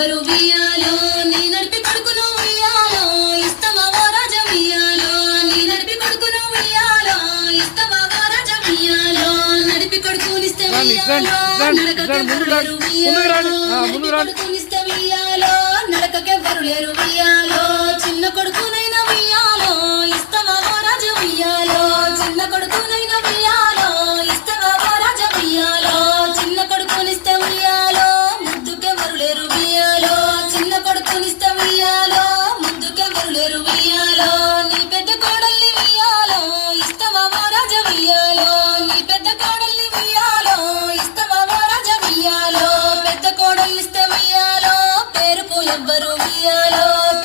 ఎవ్వరు వియ్యాలో నీ నడిపి కొడుకును వియ్యాలో ఇస్తవా ఓ రాజా వియ్యాలో నీ నడిపి కొడుకును వియ్యాలో ఇస్తవా ఓ రాజా వియ్యాలో నడిపి కొడుకునిస్తే వియ్యాలో నడకకెవ్వరు లేరు వియ్యాలో నడిపి కొడుకునిస్తే వియ్యాలో నడకకెవ్వరు లేరు వియ్యాలో చిన్న కొడుకునైనా వియ్యాలో ఇస్తవా ఓ రాజా వియ్యాలో చిన్న కొడుకునైనా వియ్యాలో ఇస్తవా ఓ రాజా వియ్యాలో చిన్న కొడుకునిస్తే వియ్యాలో ముద్దుకెవ్వరు లేరు వియ్యాలో చిన్న కొడుకునిస్తే వియ్యాలో ముద్దుకెవ్వరు లేరు వియ్యాలో నీ పెద్ద కోడల్ని వియ్యాలో ఇస్తవా ఓ రాజా వియ్యాలో నీ పెద్ద కోడల్ని వియ్యాలో ఇస్తవా ఓ రాజా వియ్యాలో పెద్ద కోడల్నిస్తే వియ్యాలో పేరుకు ఎవ్వరు వియ్యాలో